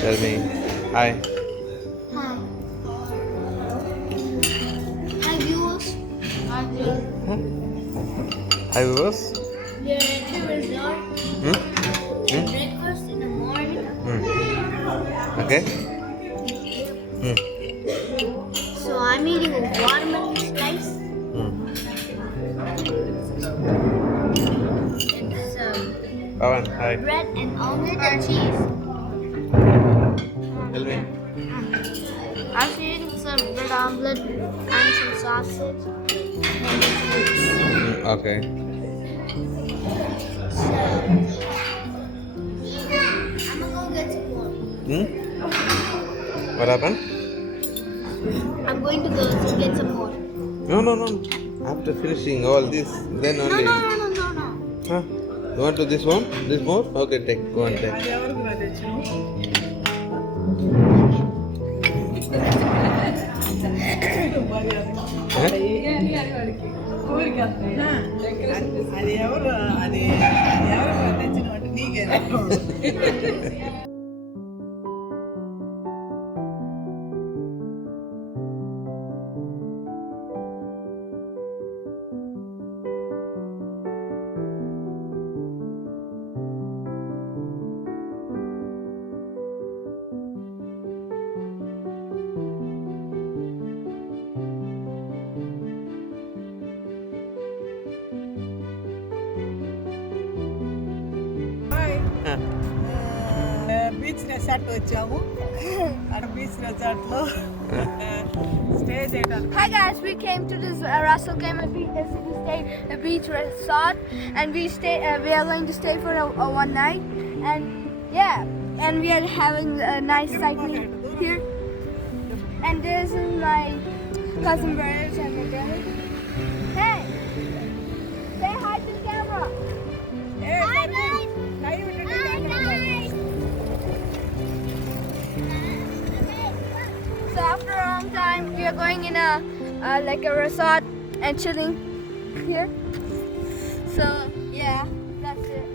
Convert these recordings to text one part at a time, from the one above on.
Tell me. Hi. Hi. Hi viewers. Hi Hi viewers. we are at the resort. Hmm? Hmm? Breakfast in the morning. Okay. Hmm. So I'm eating a watermelon slice Hmm. and some Pawan, hi. bread and omelette and cheese. Tell me. I'm eating some bread omelette and some sausage and some fruits. Okay. I'm gonna go get some more. Hmm? What happened? I'm going to go get some more. No, no, no. After finishing all this, then No, only. no, no, no, no, no. Huh? You want to this one? This more? Okay, take. Go and take. అది ఎవరు తెచ్చినట్టు నీకే beach resort వచ్చాము అక్కడ beach resort లో స్టే చేయడానికి. Hi guys, we came to this Russell Game beach resort, and we are going to stay for one night, and yeah, and we are having a nice cycling here. And this is my cousin brothers and my brother. Hey, say hi to the camera. Hi guys. Hi guys. So after a long time, we are going in a like a resort and chilling here. So yeah, that's it.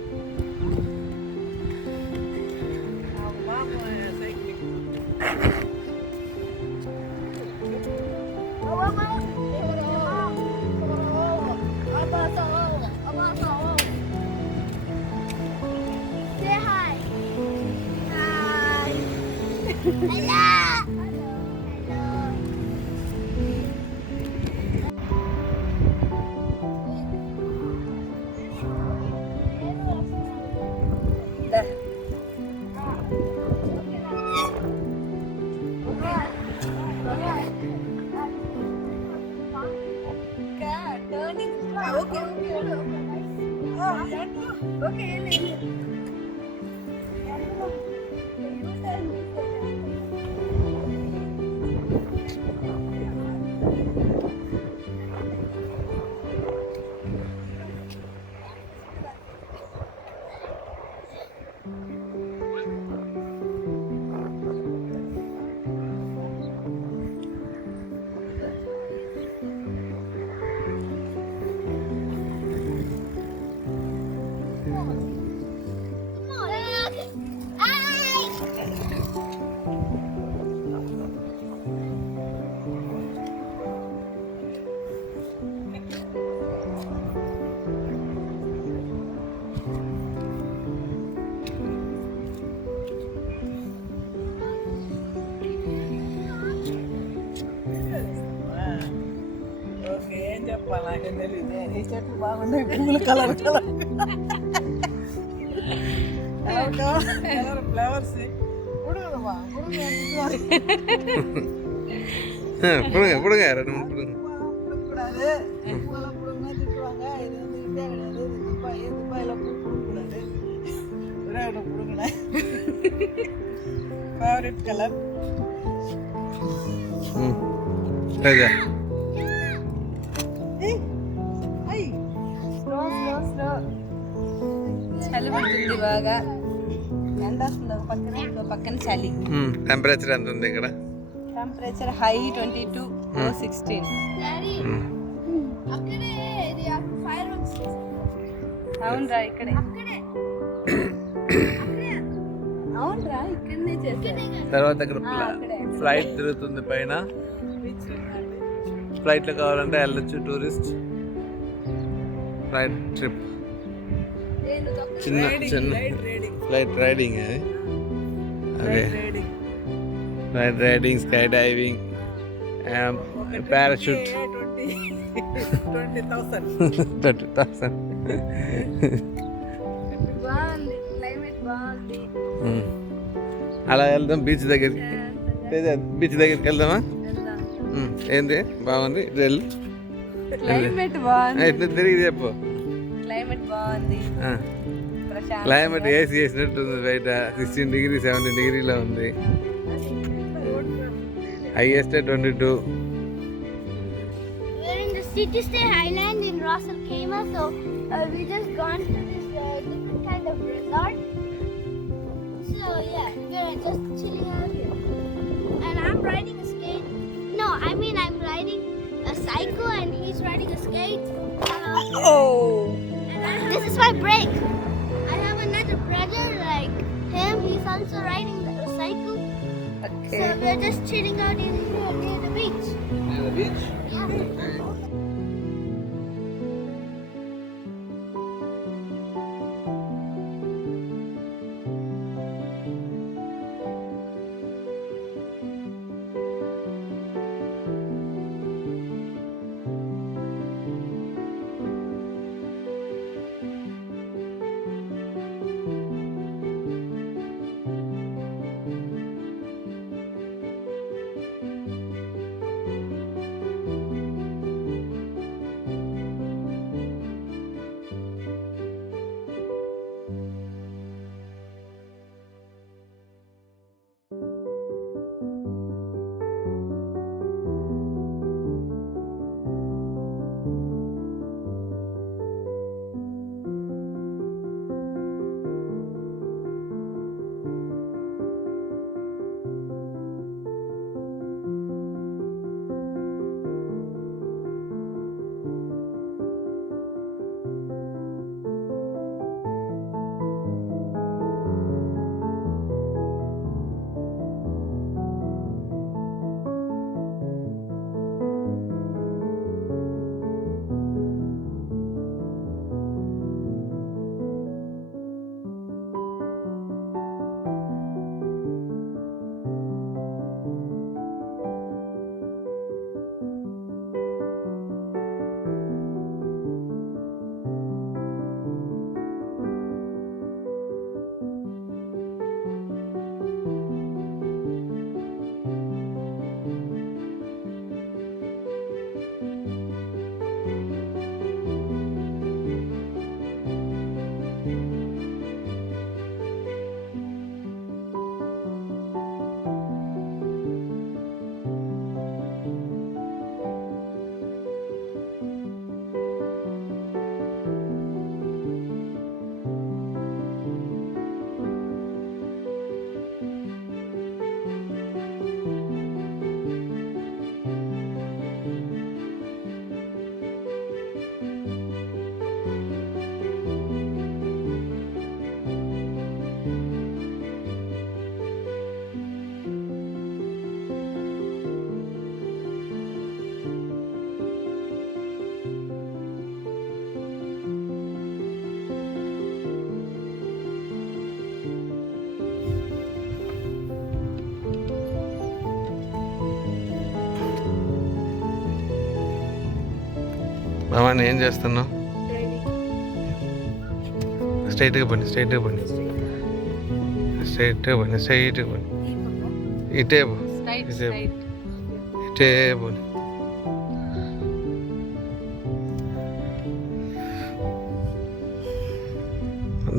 Say hi. Hi. Hello. Okay ఏం చెప్పాలి నాకేం తెలియదు ఈ చెట్లు బాగున్నాయి పూల colour colour colour flowers పుడుగుదమ్మా புடுங்க ரெண்டு மூணு புடுங்க புடுங்கக்கூடாது பூவெல்லாம் புடுங்க திட்டுவாங்க இது வந்து இந்தியா கிடையாது இது துப்பாயில பூ புடுங்கக்கூடாது ஒரே ஒன்று புடுங்கினேன் ஃபேவரட் கலர் சரிதா చలి పడుతుంది బాగా ఎండ వస్తుంది పక్కన ఇంకో పక్కన చలి టెంపరేచర్ ఎంత ఉంది ఇక్కడ టెంపరేచర్ హై 22 లో 16 అక్కడే ఇది ఫైర్ వర్క్స్ అవునరా ఇక్కడే అవునరా ఇక్కడనే చేస్తారు తర్వాత అక్కడ ఫ్లైట్ తిరుగుతుంది పైన. ఫ్లైట్లో కావాలంటే వెళ్ళొచ్చు, టూరిస్ట్ ఫ్లైట్ ట్రిప్. చిన్న ఫ్లైట్ రైడింగ్ అది. అదే flight riding, sky diving, parachute. 20,000. బాగుంది, క్లైమేట్ బాగుంది. అలా వెళ్దాం బీచ్ దగ్గరికి. బీచ్ దగ్గరికి వెళ్దామా? ఏంది బాగుంది, వెళ్ళు. క్లైమేట్ బాగుంది. ఇట్లా తిరిగి చెప్పు. క్లైమేట్ బాగుంది. క్లైమేట్ ఏసీ వేసినట్టుంది బయట. 16 డిగ్రీ 17 డిగ్రీలో ఉంది. హైయెస్ట్ 22. We're in the City Stay Highland in Ras Al Khaimah, so we just gone to this different kind of resort. So yeah, we're just chilling out here. And I'm riding a skate. No, I mean I'm riding a cycle and he's riding a skate. And this is my brake. I have another brother like him. He's also riding a cycle. So we're just chilling out in here near the beach. The beach? Yeah. మామ ఏం చేస్తున్నావు? స్ట్రైట్గా పోండి, స్ట్రైట్గా పోండి, స్ట్రైట్గా పోండి, స్ట్రైట్గా పోండి. ఇటే పో, ఇటే పోండి.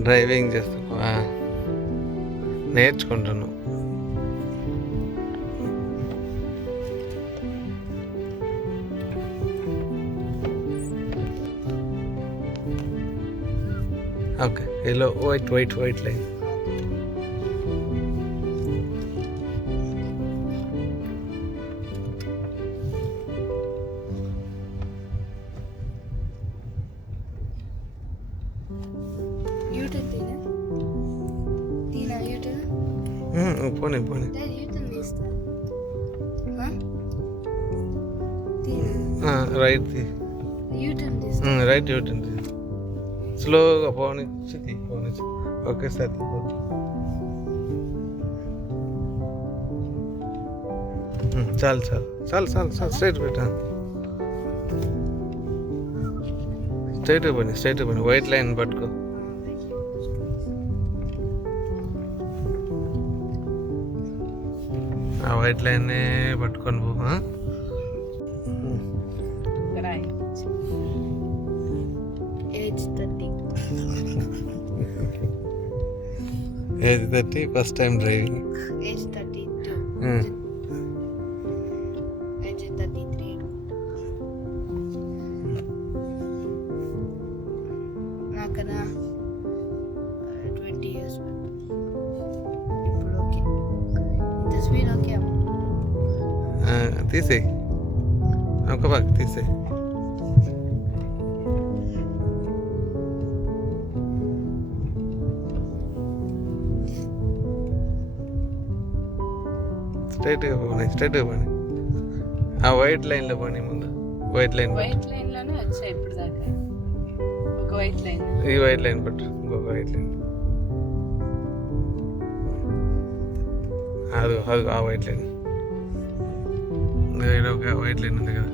డ్రైవింగ్ చేస్తున్నా, నేర్చుకుంటున్నావు. Okay, yellow, white, white, white line. U-turn, Tina. Tina, U-turn. పోనీ పోనీ. Dad, U-turn. Right U-turn this. Right ఉంటుంది స్లోగా పోనిచ్చి ఒకేసారి చాలు చాలు చాలు చాలు చాలు స్ట్రైట్ పెట్టా స్ట్రైట్ పని వైట్ లైన్ పట్టుకో ఆ వైట్ లైన్నే పట్టుకొని పో ఇక్కడ Age 30. ఏజ్ 30 ఫస్ట్ టైం డ్రైవింగ్ Age 32. Age 33. నాకన్నా 20 years. ఇప్పుడు ఓకే. ఇంత స్పీడ్ ఓకే అమ్మ. తీసేయి ఒక బాగా తీసేయి స్ట్రైట్గా పోనీ ఆ వైట్ లైన్లో పోనీ ముందు వైట్ లైన్ వైట్ లైన్ లోనే వచ్చాయి ఇప్పుడు దాకా ఒక వైట్ లైన్ ఈ వైట్ లైన్ పట్టు ఇంకొక వైట్ లైన్ అది ఆ వైట్ లైన్ ఒక వైట్ లైన్ ఉంది కదా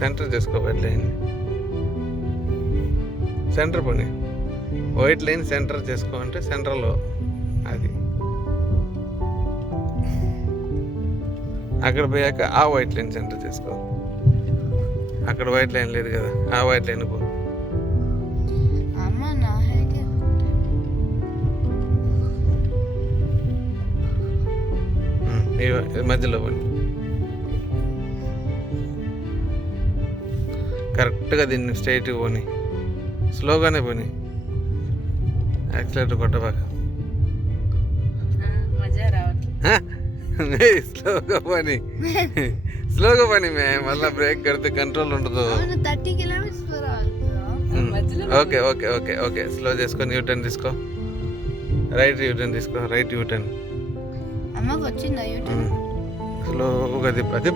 సెంటర్ చేసుకో వైట్ లైన్ సెంటర్ పని వైట్ లైన్ సెంటర్ చేసుకో అంటే సెంటర్లో అది అక్కడ పోయాక ఆ వైట్ లైన్ సెంటర్ చేసుకో అక్కడ వైట్ లైన్ లేదు కదా ఆ వైట్ లైన్ పో అమ్మ నా హైకే ఈ మధ్యలో పోనీ కరెక్ట్గా దీన్ని స్ట్రైట్గా పోనీ స్లోగానే పోనీ యాక్సిలేటర్ కొట్టబాక మజా రావట్లేదు స్లోగా పని మళ్ళీ బ్రేక్ కడితే కంట్రోల్ ఉండదు 30 kilometers per hour. Okay okay okay okay slow చేసుకొని యూటర్న్ తీసుకో రైట్ యూటర్న్ తీసుకో రైట్ యూటర్న్ అమ్మకు వచ్చిందా U-turn? స్లోగా అదే